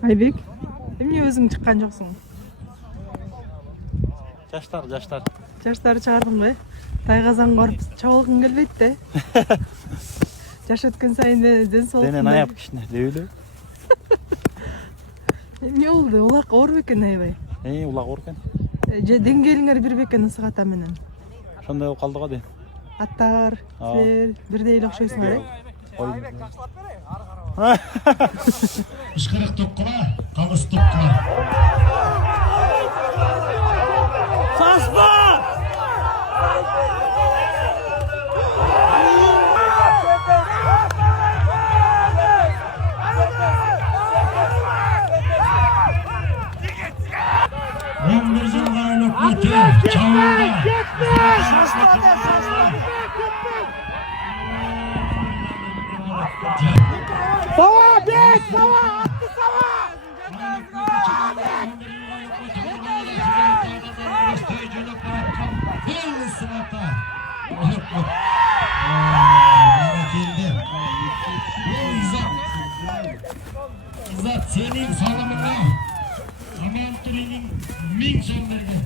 Айбек, эмне өзүң чыккан жоксуң? Жаштар. Жаштарды чыгардыңбы? Тайгазанга барып чабылгың келбейт да? Жаш өткөн сайын ден соолук. Денен аяп кичине, дебеле. Эмне болду? Улак оор бекен аябай. Улак оор экен. Же деңгээлиңер бир бекен ысык менен. Ошондой болуп калды го дейм. Аттар, силер бирдей эле окшойсуңар, э? Ышкырык токкула, калыс токкула. Саспа! Он bir жылга айлап өтө, чабуулга. Sava bek, sava, attı sava. İzzat senin salımına Aman Turi'nin 1000 son verdi.